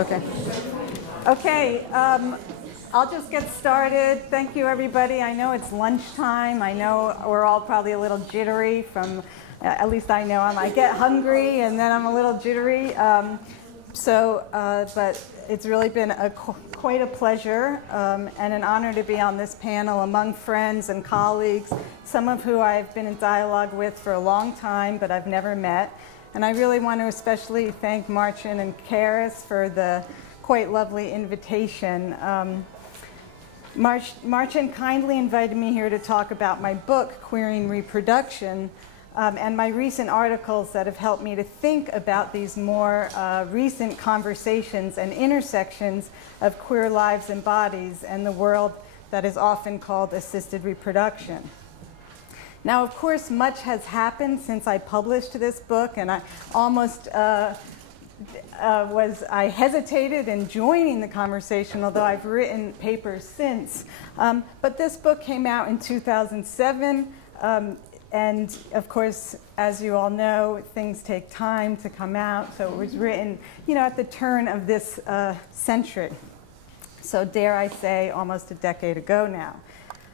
Okay. Okay, I'll just get started. Thank you, everybody. I know it's lunchtime. I know we're all probably a little jittery from, at least I know I get hungry and then I'm a little jittery. But it's really been quite a pleasure and an honor to be on this panel among friends and colleagues, some of who I've been in dialogue with for a long time, but I've never met. And I really want to especially thank Marcin and Karis for the quite lovely invitation. Marcin kindly invited me here to talk about my book, Queering Reproduction, and my recent articles that have helped me to think about these more recent conversations and intersections of queer lives and bodies and the world that is often called assisted reproduction. Now, of course, much has happened since I published this book, and I almost I hesitated in joining the conversation, although I've written papers since. But this book came out in 2007, and of course, as you all know, things take time to come out, so it was written, at the turn of this century. So dare I say, almost a decade ago now.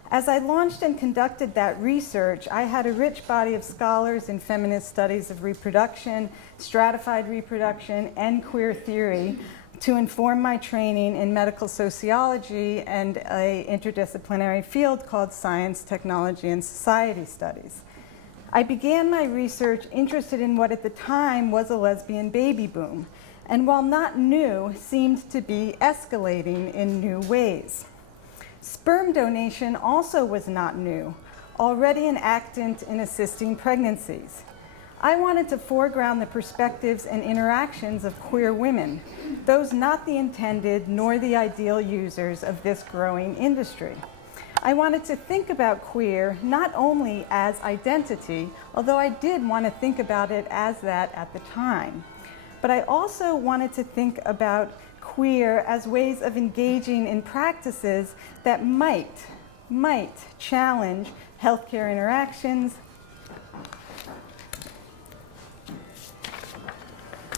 As I launched and conducted that research, I had a rich body of scholars in feminist studies of reproduction, stratified reproduction, and queer theory to inform my training in medical sociology and an interdisciplinary field called science, technology, and society studies. I began my research interested in what at the time was a lesbian baby boom, and while not new, seemed to be escalating in new ways. Sperm donation also was not new, already an actant in assisting pregnancies. I wanted to foreground the perspectives and interactions of queer women, those not the intended nor the ideal users of this growing industry. I wanted to think about queer not only as identity, although I did want to think about it as that at the time, but I also wanted to think about queer as ways of engaging in practices that might challenge healthcare interactions,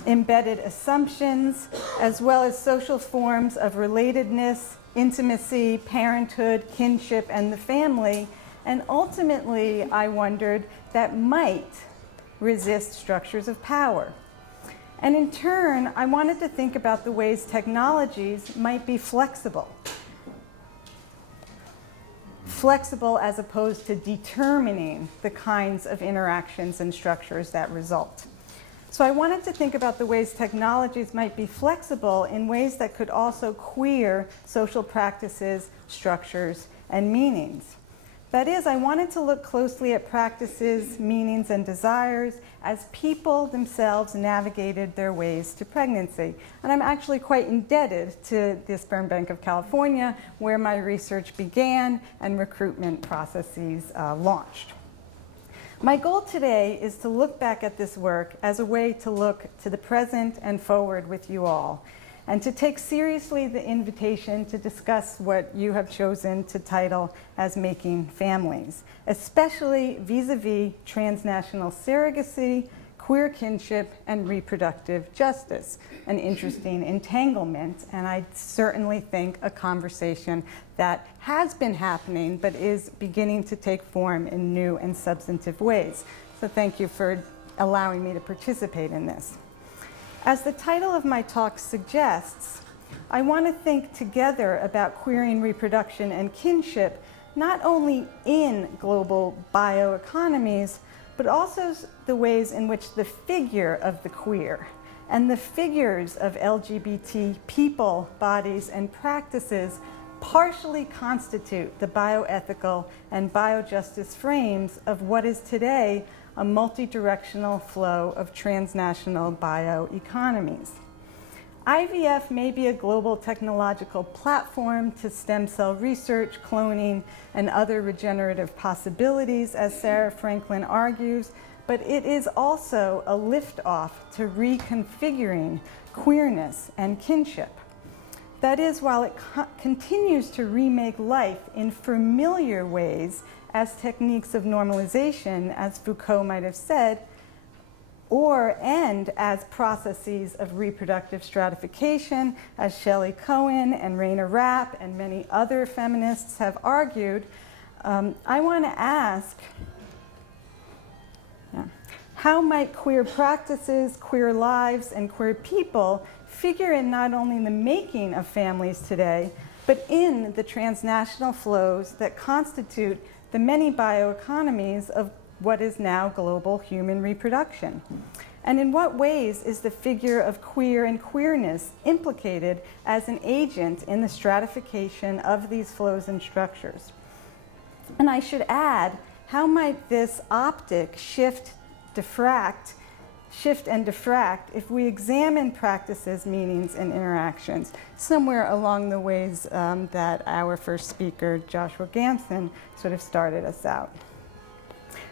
embedded assumptions, as well as social forms of relatedness, intimacy, parenthood, kinship, and the family, and ultimately, I wondered, that might resist structures of power. And in turn, I wanted to think about the ways technologies might be flexible. Flexible as opposed to determining the kinds of interactions and structures that result. So I wanted to think about the ways technologies might be flexible in ways that could also queer social practices, structures, and meanings. That is, I wanted to look closely at practices, meanings, and desires as people themselves navigated their ways to pregnancy. And I'm actually quite indebted to the Sperm Bank of California, where my research began and recruitment processes launched. My goal today is to look back at this work as a way to look to the present and forward with you all, and to take seriously the invitation to discuss what you have chosen to title as Making Families, especially vis-a-vis transnational surrogacy, queer kinship, and reproductive justice, an interesting entanglement, and I certainly think a conversation that has been happening but is beginning to take form in new and substantive ways. So thank you for allowing me to participate in this. As the title of my talk suggests, I want to think together about queering reproduction and kinship, not only in global bioeconomies, but also the ways in which the figure of the queer and the figures of LGBT people, bodies, and practices partially constitute the bioethical and biojustice frames of what is today a multi-directional flow of transnational bioeconomies. IVF may be a global technological platform to stem cell research, cloning, and other regenerative possibilities, as Sarah Franklin argues, but it is also a liftoff to reconfiguring queerness and kinship. That is, while it continues to remake life in familiar ways as techniques of normalization, as Foucault might have said, or end as processes of reproductive stratification, as Shelley Cohen and Raina Rapp and many other feminists have argued. I want to ask, how might queer practices, queer lives, and queer people figure in not only the making of families today, but in the transnational flows that constitute the many bioeconomies of what is now global human reproduction? And in what ways is the figure of queer and queerness implicated as an agent in the stratification of these flows and structures? And I should add, how might this optic shift and diffract if we examine practices, meanings, and interactions somewhere along the ways that our first speaker, Joshua Ganson, sort of started us out.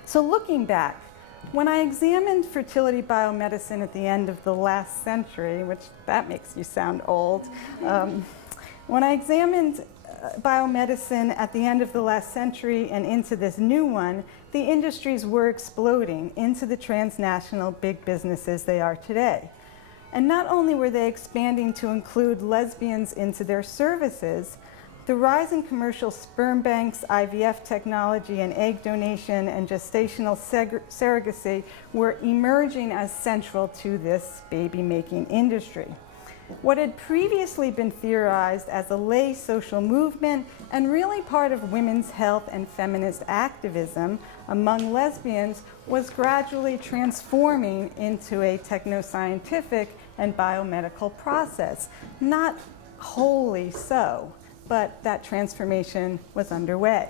So looking back, when I examined fertility biomedicine at the end of the last century, which that makes you sound old, when I examined biomedicine at the end of the last century and into this new one, the industries were exploding into the transnational big businesses they are today. And not only were they expanding to include lesbians into their services, the rise in commercial sperm banks, IVF technology, and egg donation and gestational surrogacy were emerging as central to this baby-making industry. What had previously been theorized as a lay social movement and really part of women's health and feminist activism among lesbians was gradually transforming into a technoscientific and biomedical process. Not wholly so, but that transformation was underway.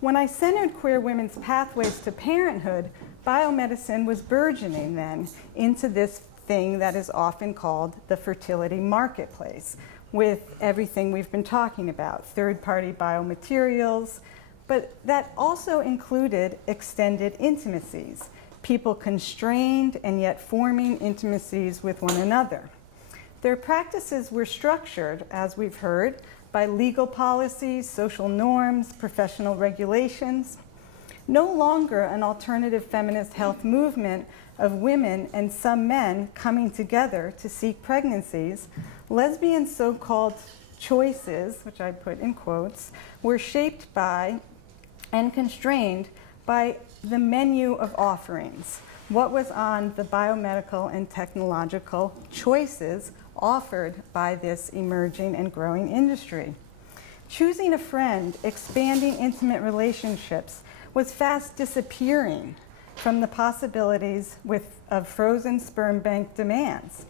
When I centered queer women's pathways to parenthood, biomedicine was burgeoning then into this thing that is often called the fertility marketplace, with everything we've been talking about, third-party biomaterials, but that also included extended intimacies, people constrained and yet forming intimacies with one another. Their practices were structured, as we've heard, by legal policies, social norms, professional regulations. No longer an alternative feminist health movement of women and some men coming together to seek pregnancies, lesbian so-called choices, which I put in quotes, were shaped by and constrained by the menu of offerings. What was on the biomedical and technological choices offered by this emerging and growing industry. Choosing a friend, expanding intimate relationships was fast disappearing from the possibilities of frozen sperm bank demands.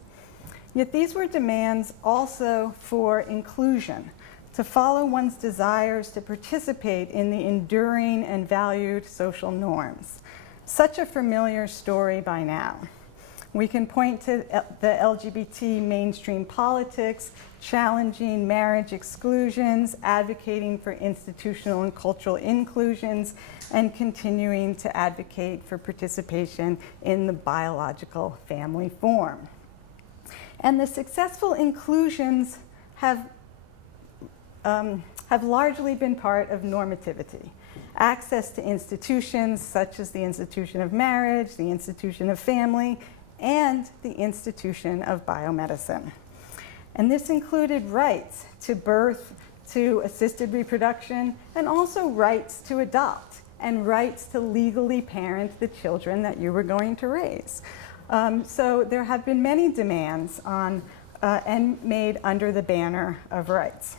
Yet these were demands also for inclusion, to follow one's desires to participate in the enduring and valued social norms. Such a familiar story by now. We can point to the LGBT mainstream politics, challenging marriage exclusions, advocating for institutional and cultural inclusions, and continuing to advocate for participation in the biological family form. And the successful inclusions have largely been part of normativity. Access to institutions such as the institution of marriage, the institution of family, and the institution of biomedicine. And this included rights to birth, to assisted reproduction, and also rights to adopt, and rights to legally parent the children that you were going to raise. So there have been many demands on and made under the banner of rights.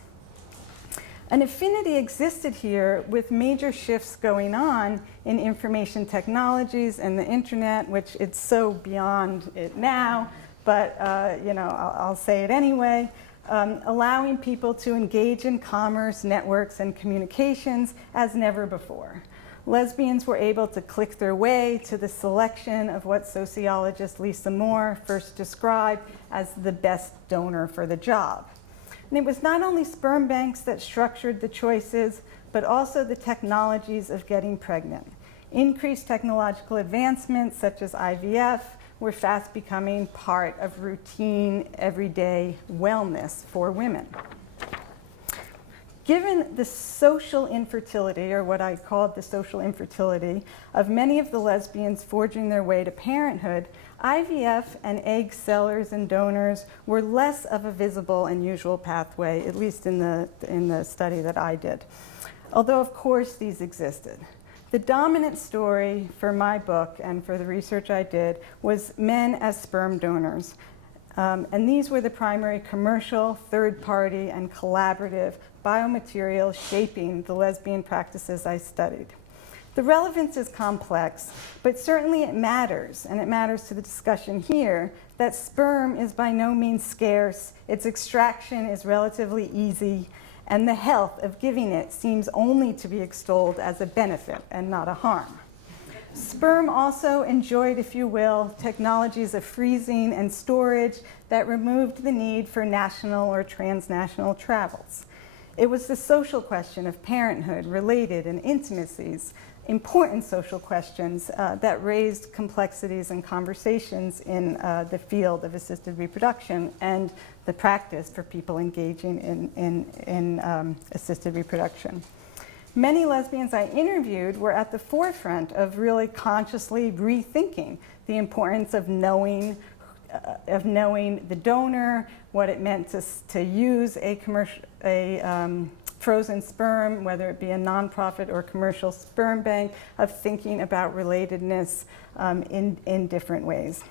An affinity existed here with major shifts going on in information technologies and the internet, which it's so beyond it now, but I'll say it anyway, allowing people to engage in commerce, networks, and communications as never before. Lesbians were able to click their way to the selection of what sociologist Lisa Moore first described as the best donor for the job. And it was not only sperm banks that structured the choices, but also the technologies of getting pregnant. Increased technological advancements, such as IVF, were fast becoming part of routine, everyday wellness for women. Given the social infertility, or what I called the social infertility, of many of the lesbians forging their way to parenthood, IVF and egg sellers and donors were less of a visible and usual pathway, at least in the study that I did. Although, of course, these existed. The dominant story for my book and for the research I did was men as sperm donors. And these were the primary commercial, third-party, and collaborative biomaterials shaping the lesbian practices I studied. The relevance is complex, but certainly it matters, and it matters to the discussion here, that sperm is by no means scarce, its extraction is relatively easy, and the health of giving it seems only to be extolled as a benefit and not a harm. Sperm also enjoyed, if you will, technologies of freezing and storage that removed the need for national or transnational travels. It was the social question of parenthood, related, and intimacies, important social questions that raised complexities and conversations in the field of assisted reproduction and the practice for people engaging in assisted reproduction. Many lesbians I interviewed were at the forefront of really consciously rethinking the importance of knowing the donor, what it meant to use a frozen sperm, whether it be a nonprofit or commercial sperm bank, of thinking about relatedness in different ways.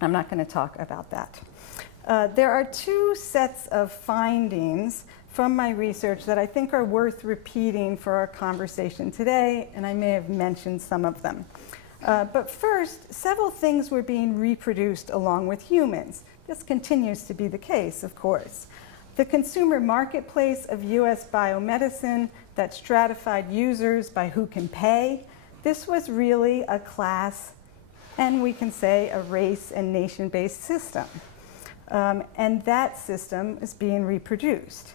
I'm not going to talk about that. There are two sets of findings from my research that I think are worth repeating for our conversation today, and I may have mentioned some of them. But first, several things were being reproduced along with humans. This continues to be the case, of course. The consumer marketplace of US biomedicine that stratified users by who can pay, this was really a class, and we can say a race and nation-based system. And that system is being reproduced.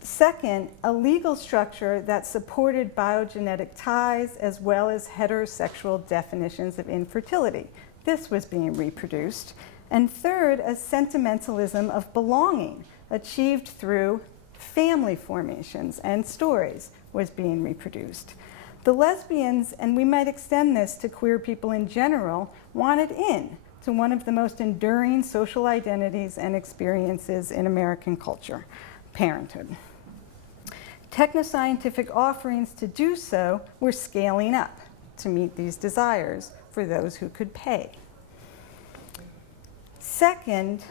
Second, a legal structure that supported biogenetic ties as well as heterosexual definitions of infertility. This was being reproduced. And third, a sentimentalism of belonging achieved through family formations and stories was being reproduced. The lesbians, and we might extend this to queer people in general, wanted in to one of the most enduring social identities and experiences in American culture, parenthood. Technoscientific offerings to do so were scaling up to meet these desires for those who could pay. Second,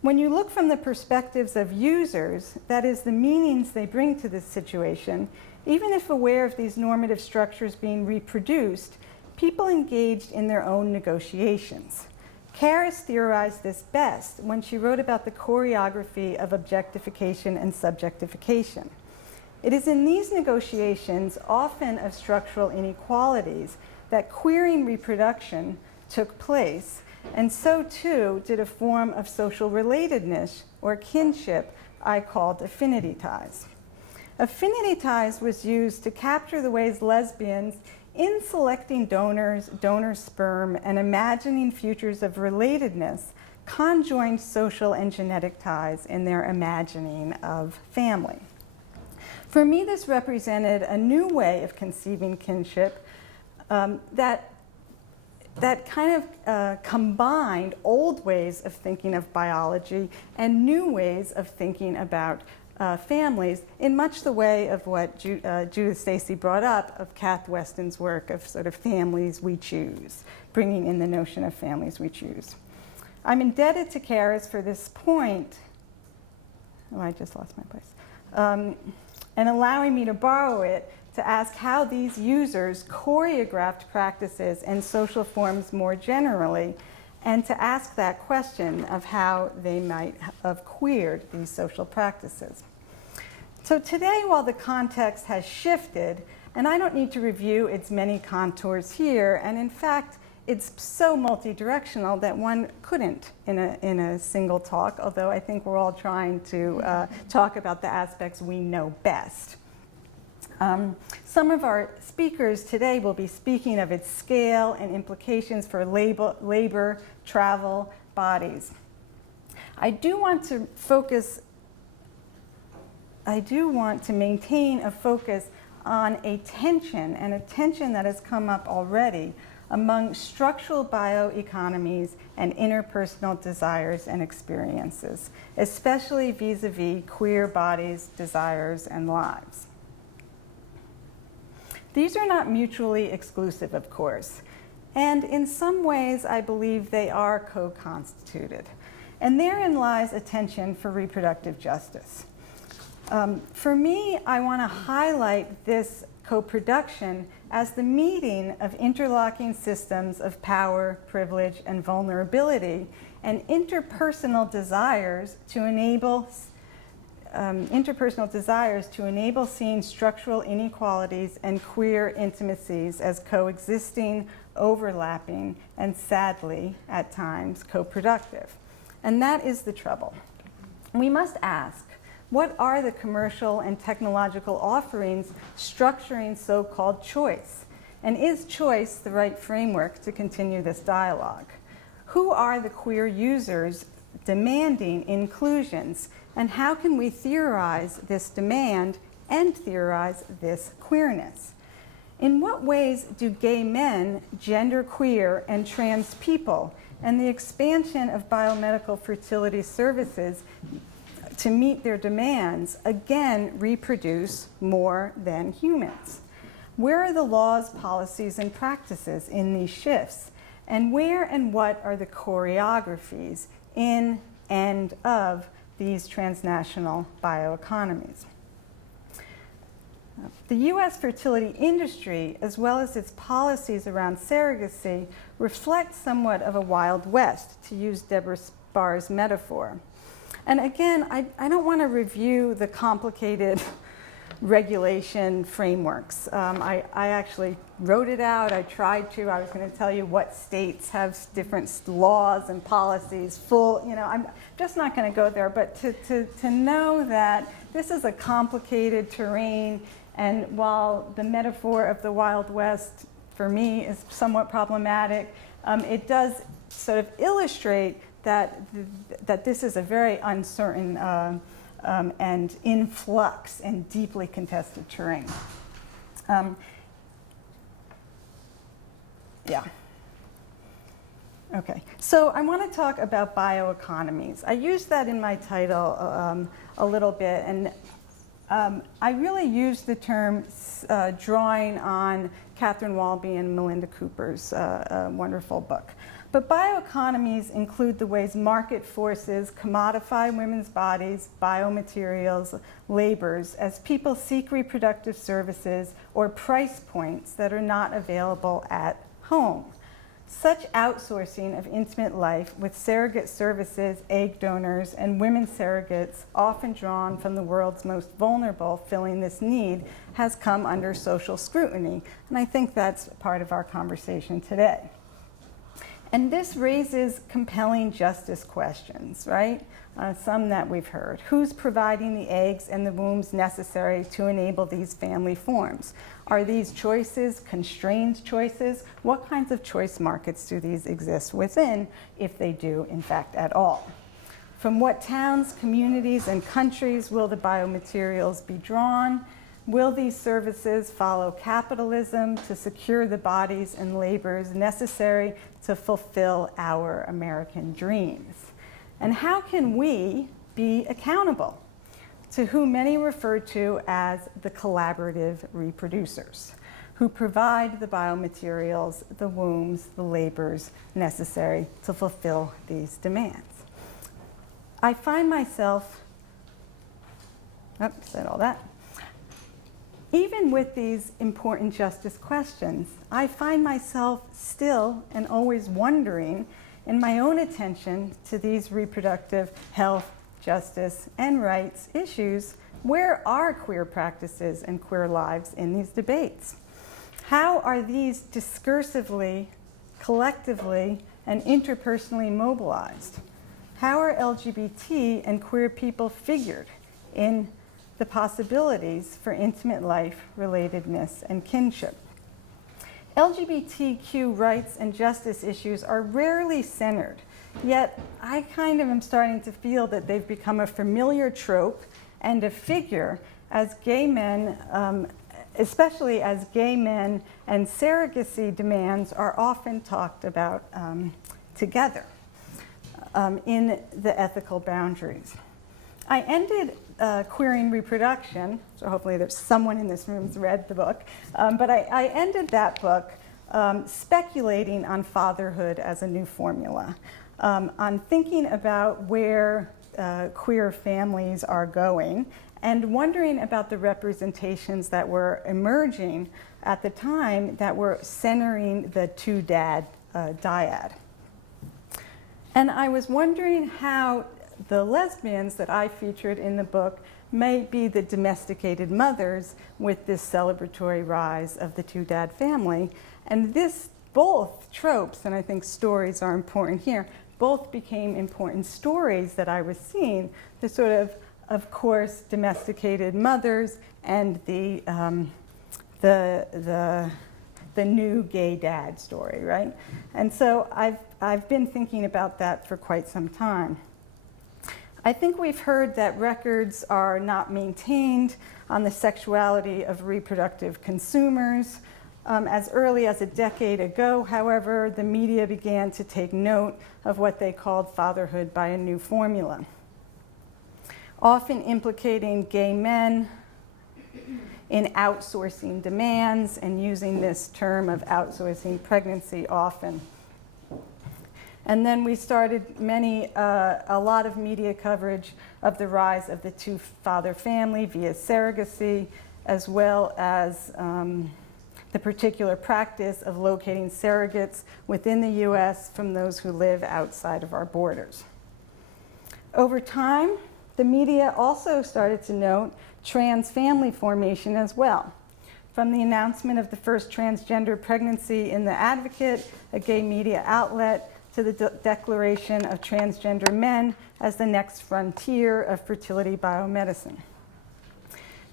when you look from the perspectives of users, that is, the meanings they bring to this situation, even if aware of these normative structures being reproduced, people engaged in their own negotiations. Karas theorized this best when she wrote about the choreography of objectification and subjectification. It is in these negotiations, often of structural inequalities, that queering reproduction took place, and so too did a form of social relatedness or kinship I called affinity ties. Affinity ties was used to capture the ways lesbians, in selecting donors, donor sperm, and imagining futures of relatedness, conjoined social and genetic ties in their imagining of family. For me, this represented a new way of conceiving kinship that kind of combined old ways of thinking of biology and new ways of thinking about families in much the way of what Judith Stacy brought up of Kath Weston's work of sort of families we choose, bringing in the notion of families we choose. I'm indebted to Karas for this point. Oh, I just lost my place. And allowing me to borrow it to ask how these users choreographed practices and social forms more generally, and to ask that question of how they might have queered these social practices. So today, while the context has shifted, and I don't need to review its many contours here, and in fact, it's so multi-directional that one couldn't in a single talk, although I think we're all trying to talk about the aspects we know best. Some of our speakers today will be speaking of its scale and implications for labor, travel, bodies. I do want to focus I do want to maintain a focus on a tension, and a tension that has come up already among structural bioeconomies and interpersonal desires and experiences, especially vis-a-vis queer bodies, desires, and lives. These are not mutually exclusive, of course, and in some ways I believe they are co-constituted. And therein lies a tension for reproductive justice. For me, I want to highlight this co-production as the meeting of interlocking systems of power, privilege, and vulnerability, and interpersonal desires to enable seeing structural inequalities and queer intimacies as coexisting, overlapping, and sadly, at times, co-productive. And that is the trouble. We must ask, what are the commercial and technological offerings structuring so-called choice? And is choice the right framework to continue this dialogue? Who are the queer users demanding inclusions? And how can we theorize this demand and theorize this queerness? In what ways do gay men, genderqueer, and trans people, and the expansion of biomedical fertility services to meet their demands, again, reproduce more than humans? Where are the laws, policies, and practices in these shifts? And where and what are the choreographies in and of these transnational bioeconomies? The U.S. fertility industry, as well as its policies around surrogacy, reflect somewhat of a Wild West, to use Deborah Sparr's metaphor. And again, I don't want to review the complicated regulation frameworks. I actually wrote it out. I tried to. I was going to tell you what states have different laws and policies. I'm just not going to go there. But to know that this is a complicated terrain, and while the metaphor of the Wild West for me is somewhat problematic, it does sort of illustrate that this is a very uncertain and in flux and deeply contested terrain. Yeah. Okay, so I want to talk about bioeconomies. I used that in my title a little bit, and I really used the term drawing on Catherine Walby and Melinda Cooper's wonderful book. But bioeconomies include the ways market forces commodify women's bodies, biomaterials, labors, as people seek reproductive services or price points that are not available at home. Such outsourcing of intimate life with surrogate services, egg donors, and women surrogates, often drawn from the world's most vulnerable filling this need, has come under social scrutiny. And I think that's part of our conversation today. And this raises compelling justice questions, right? Some that we've heard. Who's providing the eggs and the wombs necessary to enable these family forms? Are these choices constrained choices? What kinds of choice markets do these exist within, if they do, in fact, at all? From what towns, communities, and countries will the biomaterials be drawn? Will these services follow capitalism to secure the bodies and labors necessary to fulfill our American dreams? And how can we be accountable to who many refer to as the collaborative reproducers, who provide the biomaterials, the wombs, the labors necessary to fulfill these demands? I find myself, said all that. Even with these important justice questions, I find myself still and always wondering in my own attention to these reproductive health, justice, and rights issues, where are queer practices and queer lives in these debates? How are these discursively, collectively, and interpersonally mobilized? How are LGBT and queer people figured in the possibilities for intimate life, relatedness, and kinship? LGBTQ rights and justice issues are rarely centered, yet I kind of am starting to feel that they've become a familiar trope and a figure as gay men, especially as gay men and surrogacy demands are often talked about together in the ethical boundaries. I ended Queering Reproduction, so hopefully there's someone in this room who's read the book, but I ended that book speculating on fatherhood as a new formula, on thinking about where queer families are going, and wondering about the representations that were emerging at the time that were centering the two-dad dyad. And I was wondering how the lesbians that I featured in the book may be the domesticated mothers with this celebratory rise of the two-dad family. And this, both tropes, and I think stories are important here, both became important stories that I was seeing, the sort of course, domesticated mothers and the new gay dad story, right? And so I've been thinking about that for quite some time. I think we've heard that records are not maintained on the sexuality of reproductive consumers. As early as a decade ago, however, the media began to take note of what they called fatherhood by a new formula, often implicating gay men in outsourcing demands and using this term of outsourcing pregnancy often. And then we started a lot of media coverage of the rise of the two-father family via surrogacy, as well as the particular practice of locating surrogates within the US from those who live outside of our borders. Over time, the media also started to note trans family formation as well. From the announcement of the first transgender pregnancy in The Advocate, a gay media outlet, to the declaration of transgender men as the next frontier of fertility biomedicine.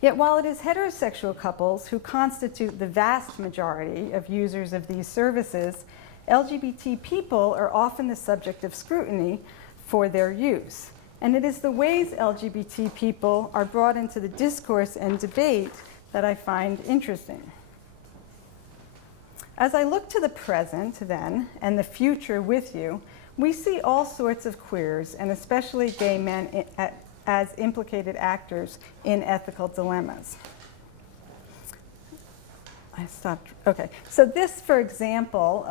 Yet while it is heterosexual couples who constitute the vast majority of users of these services, LGBT people are often the subject of scrutiny for their use. And it is the ways LGBT people are brought into the discourse and debate that I find interesting. As I look to the present, then, and the future with you, we see all sorts of queers, and especially gay men, as implicated actors in ethical dilemmas. I stopped. Okay. So this, for example,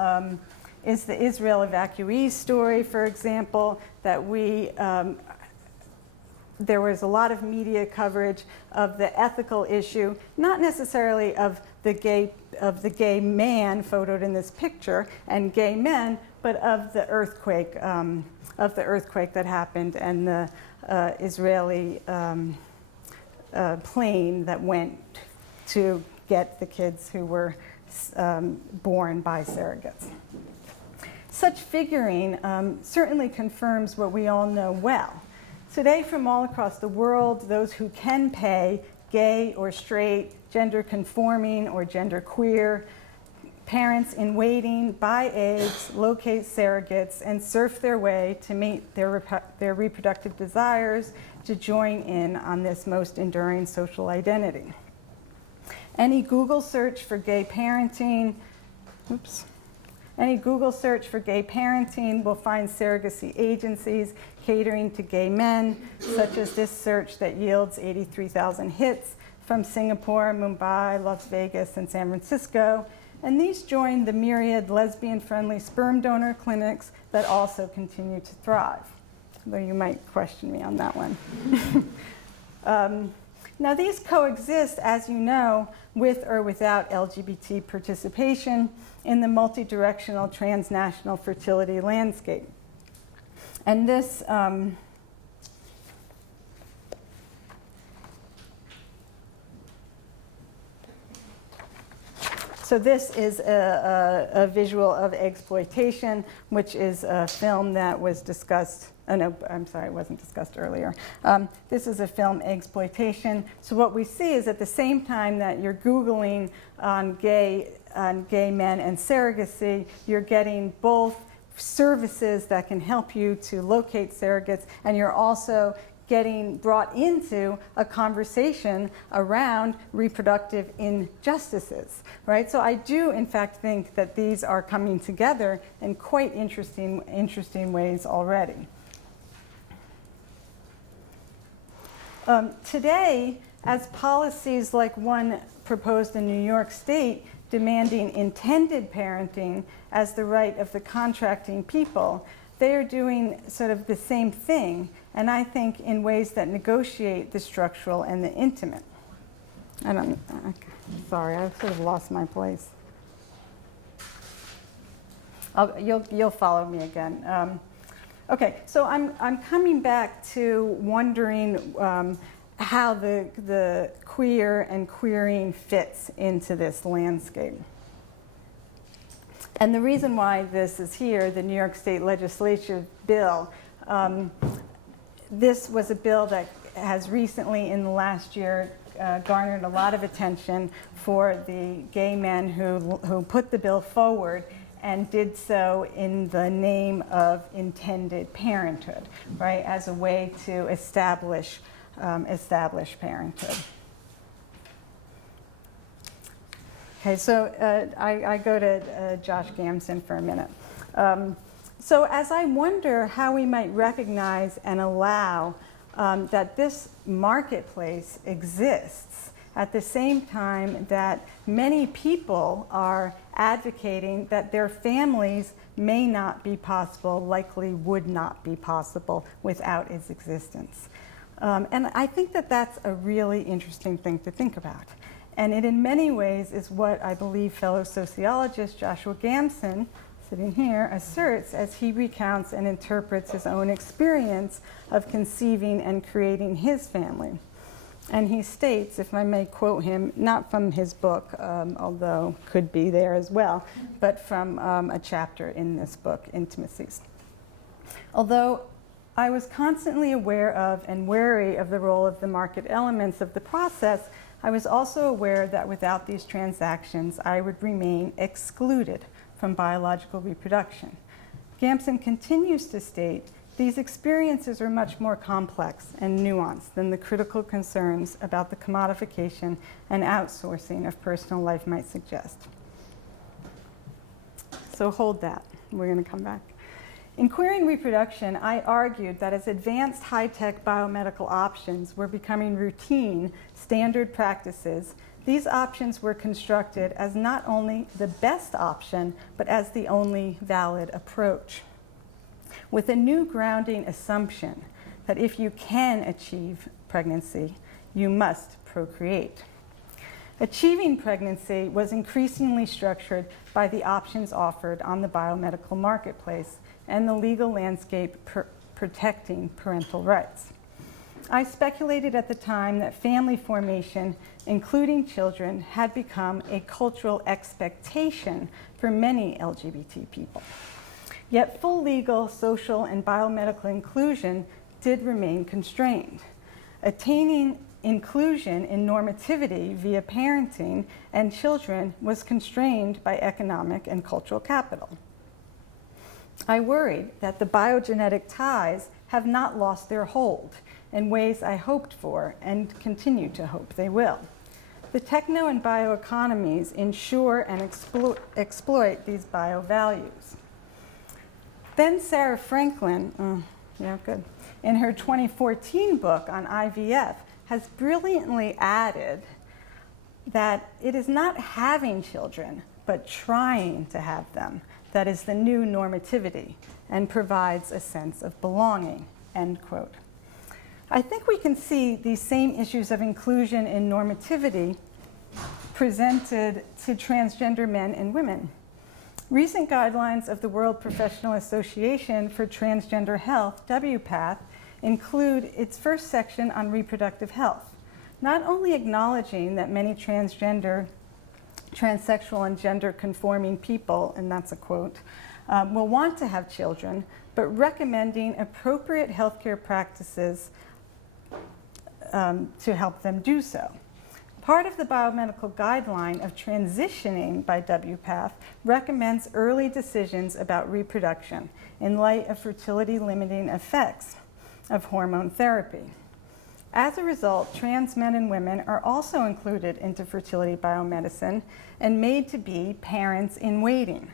is the Israel evacuee story, for example, that there was a lot of media coverage of the ethical issue, not necessarily of the gay man photoed in this picture and gay men, but of the earthquake that happened and the Israeli plane that went to get the kids who were born by surrogates. Such figuring certainly confirms what we all know well. Today, from all across the world, those who can pay, gay or straight, gender conforming or gender queer, parents in waiting, buy eggs, locate surrogates, and surf their way to meet their reproductive desires to join in on this most enduring social identity. Any Google search for gay parenting, will find surrogacy agencies catering to gay men, such as this search that yields 83,000 hits from Singapore, Mumbai, Las Vegas, and San Francisco. And these join the myriad lesbian-friendly sperm donor clinics that also continue to thrive, though you might question me on that one. Now, these coexist, as you know, with or without LGBT participation in the multi-directional transnational fertility landscape. And this so this is a visual of exploitation, which is a film that was discussed. Oh, no, I'm sorry, it wasn't discussed earlier. This is a film, Exploitation. So what we see is at the same time that you're Googling on gay men and surrogacy, you're getting both services that can help you to locate surrogates, and you're also getting brought into a conversation around reproductive injustices, right? So I do, in fact, think that these are coming together in quite interesting ways already. Today, as policies like one proposed in New York State demanding intended parenting as the right of the contracting people, they are doing sort of the same thing, and I think in ways that negotiate the structural and the intimate. Sorry, I've sort of lost my place. You'll follow me again. Okay, so I'm coming back to wondering how the queer and queering fits into this landscape. And the reason why this is here, the New York State Legislature bill, this was a bill that has recently, in the last year, garnered a lot of attention for the gay men who put the bill forward and did so in the name of intended parenthood, right, as a way to establish parenthood. Okay, so I go to Josh Gamson for a minute. So as I wonder how we might recognize and allow that this marketplace exists at the same time that many people are advocating that their families may not be possible, likely would not be possible without its existence. And I think that that's a really interesting thing to think about. And it in many ways is what I believe fellow sociologist Joshua Gamson, sitting here, asserts as he recounts and interprets his own experience of conceiving and creating his family. And he states, if I may quote him, not from his book, although could be there as well, but from a chapter in this book, Intimacies. Although I was constantly aware of and wary of the role of the market elements of the process, I was also aware that without these transactions, I would remain excluded from biological reproduction. Gamson continues to state, these experiences are much more complex and nuanced than the critical concerns about the commodification and outsourcing of personal life might suggest. So hold that. We're going to come back. In Queering Reproduction, I argued that as advanced high-tech biomedical options were becoming routine, standard practices, these options were constructed as not only the best option, but as the only valid approach, with a new grounding assumption that if you can achieve pregnancy, you must procreate. Achieving pregnancy was increasingly structured by the options offered on the biomedical marketplace and the legal landscape protecting parental rights. I speculated at the time that family formation, including children, had become a cultural expectation for many LGBT people. Yet full legal, social, and biomedical inclusion did remain constrained. Attaining inclusion in normativity via parenting and children was constrained by economic and cultural capital. I worried that the biogenetic ties have not lost their hold in ways I hoped for and continue to hope they will. The techno and bioeconomies ensure and exploit these bio-values. Then Sarah Franklin, in her 2014 book on IVF, has brilliantly added that it is not having children, but trying to have them that is the new normativity and provides a sense of belonging, end quote. I think we can see these same issues of inclusion in normativity presented to transgender men and women. Recent guidelines of the World Professional Association for Transgender Health, WPATH, include its first section on reproductive health, not only acknowledging that many transgender, transsexual, and gender-conforming people, and that's a quote, will want to have children, but recommending appropriate healthcare practices to help them do so. Part of the biomedical guideline of transitioning by WPATH recommends early decisions about reproduction in light of fertility-limiting effects. of hormone therapy. As a result, trans men and women are also included into fertility biomedicine and made to be parents in waiting,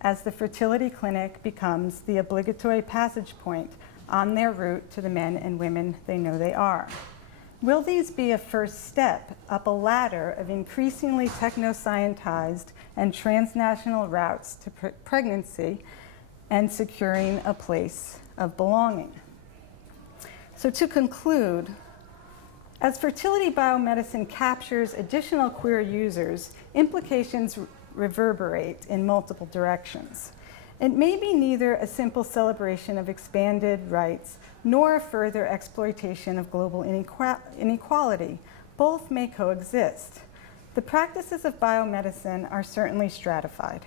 as the fertility clinic becomes the obligatory passage point on their route to the men and women they know they are. Will these be a first step up a ladder of increasingly techno-scientized and transnational routes to pregnancy and securing a place of belonging? So to conclude, as fertility biomedicine captures additional queer users, implications reverberate in multiple directions. It may be neither a simple celebration of expanded rights nor a further exploitation of global inequality. Both may coexist. The practices of biomedicine are certainly stratified,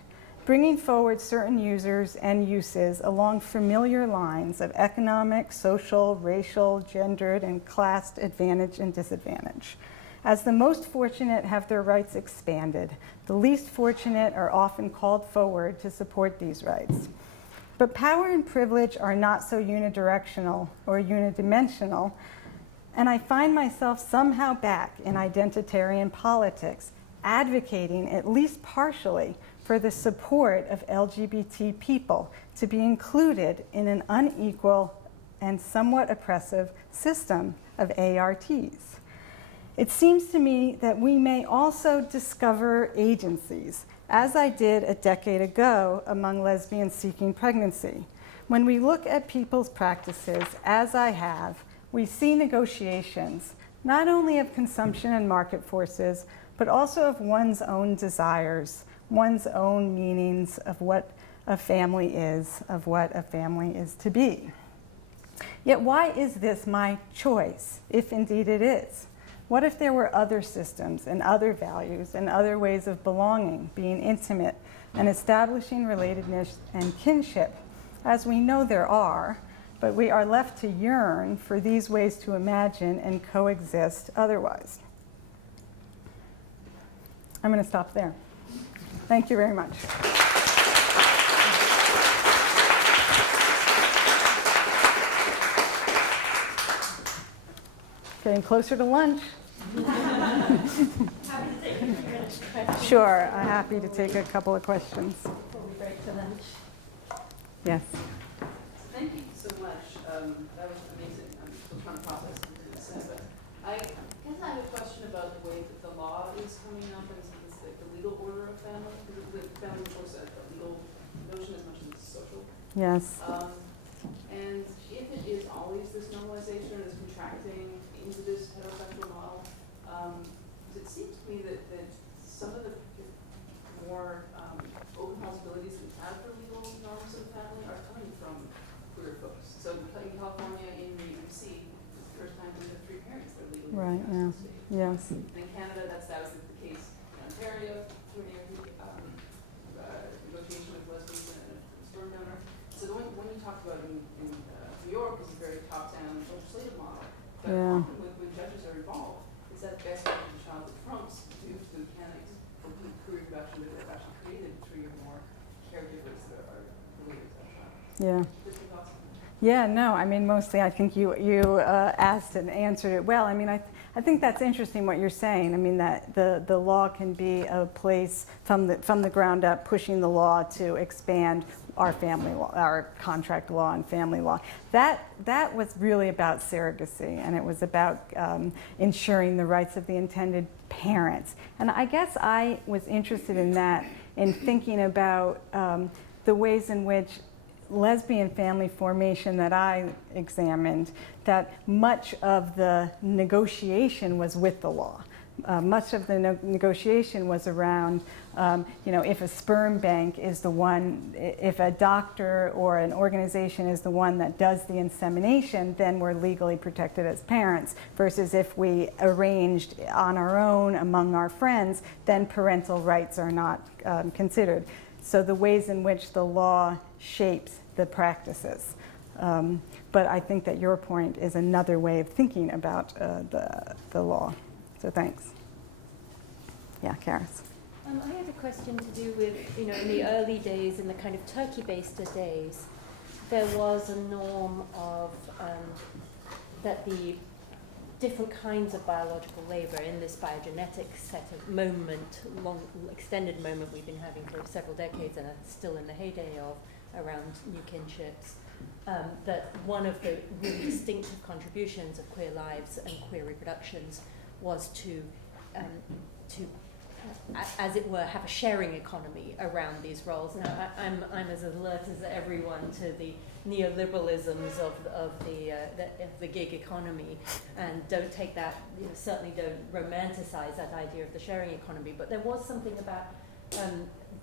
bringing forward certain users and uses along familiar lines of economic, social, racial, gendered, and classed advantage and disadvantage. As the most fortunate have their rights expanded, the least fortunate are often called forward to support these rights. But power and privilege are not so unidirectional or unidimensional, and I find myself somehow back in identitarian politics, advocating, at least partially, for the support of LGBT people to be included in an unequal and somewhat oppressive system of ARTs. It seems to me that we may also discover agencies, as I did a decade ago among lesbians seeking pregnancy. When we look at people's practices, as I have, we see negotiations, not only of consumption and market forces, but also of one's own desires, one's own meanings of what a family is, of what a family is to be. Yet why is this my choice, if indeed it is? What if there were other systems and other values and other ways of belonging, being intimate, and establishing relatedness and kinship, as we know there are, but we are left to yearn for these ways to imagine and coexist otherwise? I'm going to stop there. Thank you very much. Getting closer to lunch. Sure, I'm happy to take a couple of questions. Before we break for lunch. Yes. Thank you so much. That was amazing. I'm still trying to process what you said, but I guess I have a question about the way that the law is coming up and like the legal order of family. Because the family is also a legal notion as much as it's social. Yes. And if it is always this normalization or this contracting into this heterosexual model, it seems to me that some of the more open possibilities we have for legal norms of family are coming from queer folks. So in California, in New York City, it's the first time we have 3 parents that are legally Right, in the state. Yes. And in Canada, that was the case in Ontario, through negotiation with lesbians and a sperm donor. So when you talk about in New York, it's a very top-down legislative model. But often when judges are involved, it's that best of the child that trumps due to the mechanics of queer reproduction that have actually created 3 or more caregivers that are related to that child. Yeah. What's your thoughts on that? Yeah, no, I mean, mostly I think you asked and answered it well. I mean, I think that's interesting what you're saying. I mean, that the law can be a place from the ground up, pushing the law to expand our family law, our contract law and family law. That was really about surrogacy, and it was about ensuring the rights of the intended parents. And I guess I was interested in that, in thinking about the ways in which lesbian family formation that I examined, that much of the negotiation was with the law. Much of the negotiation was around, if a sperm bank is the one, if a doctor or an organization is the one that does the insemination, then we're legally protected as parents, versus if we arranged on our own among our friends, then parental rights are not considered. So the ways in which the law shapes the practices. But I think that your point is another way of thinking about the law. So thanks. Yeah, Karis. I had a question to do with, in the early days, in the kind of turkey baster days, there was a norm of that the different kinds of biological labor in this biogenetic set of moment, long extended moment we've been having for several decades and are still in the heyday of around new kinships, that one of the really distinctive contributions of queer lives and queer reproductions was to as it were, have a sharing economy around these roles. Now, I'm as alert as everyone to the neoliberalisms of the gig economy, and don't take that, certainly don't romanticize that idea of the sharing economy. But there was something about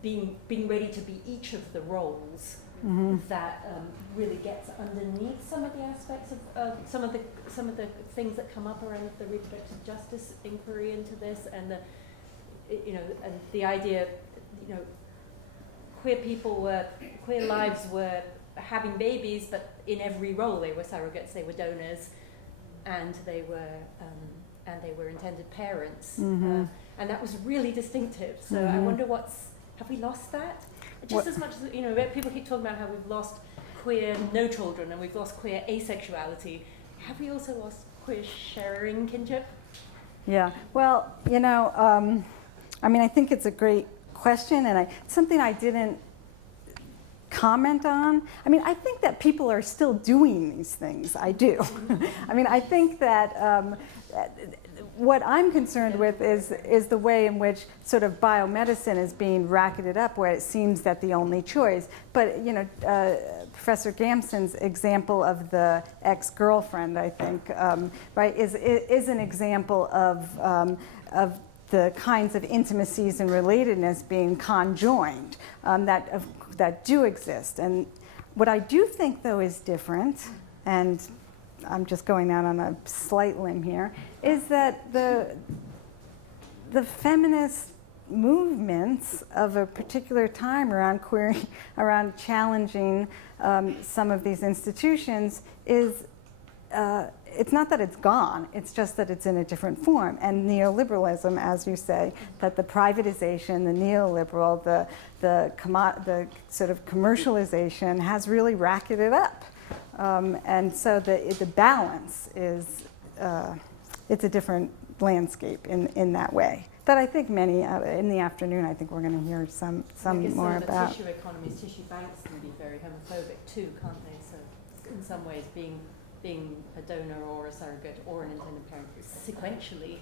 being ready to be each of the roles that really gets underneath some of the aspects of some of the things that come up around the reproductive justice inquiry into this, and and the idea, queer lives were having babies, but in every role they were surrogates, they were donors, and they were intended parents, and that was really distinctive. So I wonder have we lost that? Just as much as people keep talking about how we've lost queer no children and we've lost queer asexuality. Have we also lost queer sharing kinship? Yeah. Well, I think it's a great question, and something I didn't comment on. I think that people are still doing these things. I do. I think that what I'm concerned with is the way in which sort of biomedicine is being racketed up, where it seems that the only choice. But Professor Gamson's example of the ex-girlfriend, I think, right, is an example of the kinds of intimacies and relatedness being conjoined that do exist. And what I do think, though, is different, and I'm just going out on a slight limb here, is that the feminist movements of a particular time around around challenging some of these institutions is it's not that it's gone, it's just that it's in a different form. And neoliberalism, as you say, that the privatization, the neoliberal, the sort of commercialization has really racketed up. And so the balance is, it's a different landscape in that way. That I think many, in the afternoon, I think we're going to hear some more about. Tissue economies, tissue banks can be very homophobic too, can't they? So in some ways being a donor or a surrogate or an intended parent sequentially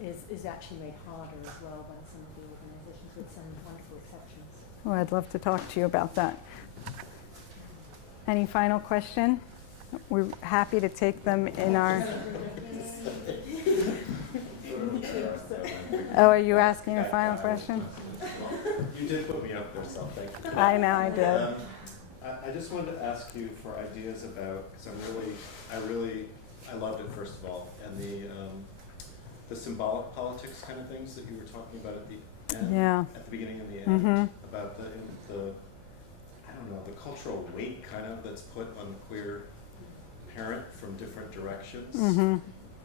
is actually made harder as well by some of the organizations, with some wonderful exceptions. Oh, I'd love to talk to you about that. Any final question? We're happy to take them in our... Oh, are you asking a final question? You did put me up there, so thank you. I know, I did. I just wanted to ask you for ideas about, because I loved it, first of all, and the symbolic politics kind of things that you were talking about at the end, at the beginning and the end, about the I don't know, the cultural weight kind of that's put on the queer parent from different directions.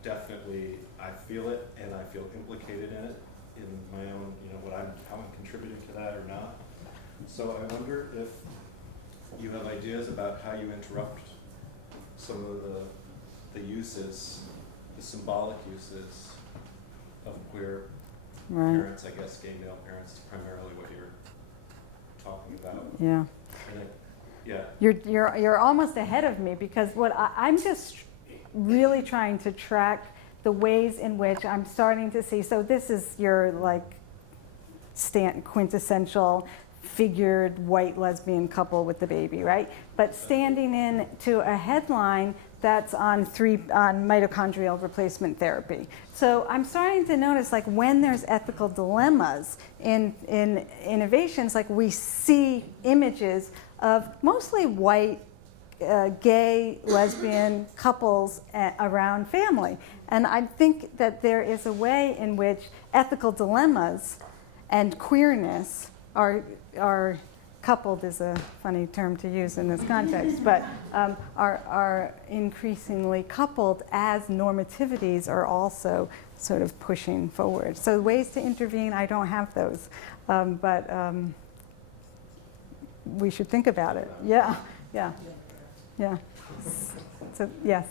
Definitely, I feel it, and I feel implicated in it, in my own, how I'm contributing to that or not. So I wonder if you have ideas about how you interrupt some of the uses, the symbolic uses of queer parents, I guess, gay male parents is primarily what you're talking about. Yeah. And You're almost ahead of me, because what I'm just really trying to track the ways in which I'm starting to see. So this is your quintessential figured white lesbian couple with the baby, right? But standing in to a headline that's on mitochondrial replacement therapy. So I'm starting to notice, when there's ethical dilemmas in innovations, we see images of mostly white gay lesbian couples around family. And I think that there is a way in which ethical dilemmas and queerness are coupled, is a funny term to use in this context, but are increasingly coupled as normativities are also sort of pushing forward. So ways to intervene, I don't have those, but we should think about it. Yeah. So yes.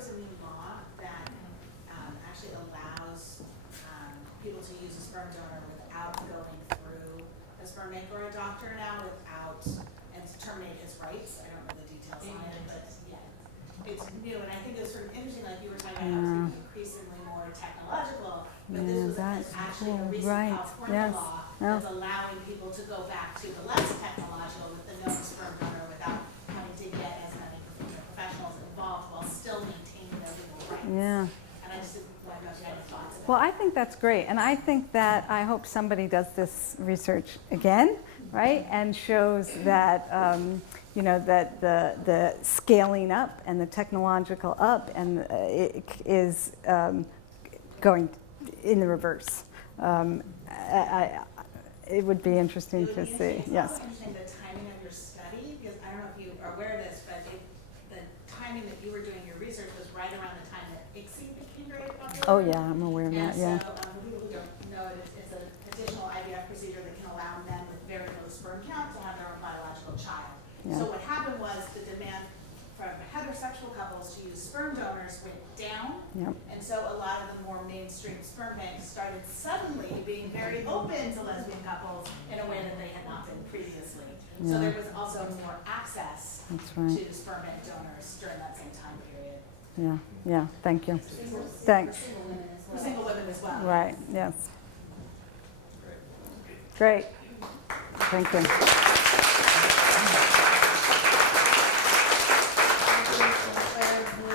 was a new law that actually allows people to use a sperm donor without going through a sperm bank or a doctor now and to terminate his rights. I don't know the details on it, but yeah, it's new. And I think it was sort of interesting, like you were talking about, how it's getting increasingly more technological, but this was actually a recent California law that's allowing people to go back to the less technological with the known sperm donor without having to get as many professionals involved while still maintaining their legal rights. Yeah. And I just didn't know if you had any thoughts about Well, I think that's great, and I think that I hope somebody does this research again, right, and shows that you know, that the scaling up and the technological up and it is going in the reverse. It would be interesting to see. It's Yes. also interesting the timing of your study, because I don't know if you are aware of this, but the timing that you were doing your research was right around the time that ICSI became very popular. Oh yeah, I'm aware of that. And Yeah. so, for people who don't know it, it's an additional IVF procedure that can allow men with very low sperm count to have their own biological child. Yeah. So what happened was the demand from heterosexual couples to use sperm donors went down. Yep. And so a lot of the more mainstream sperm banks started suddenly being very open to lesbian couples in a way that they had not been previously. Yeah. So there was also more access That's right. to sperm bank donors during that same time period. Yeah. Yeah. Thank you. For Thanks. single women as well. Right. Yes. Great. Thank you.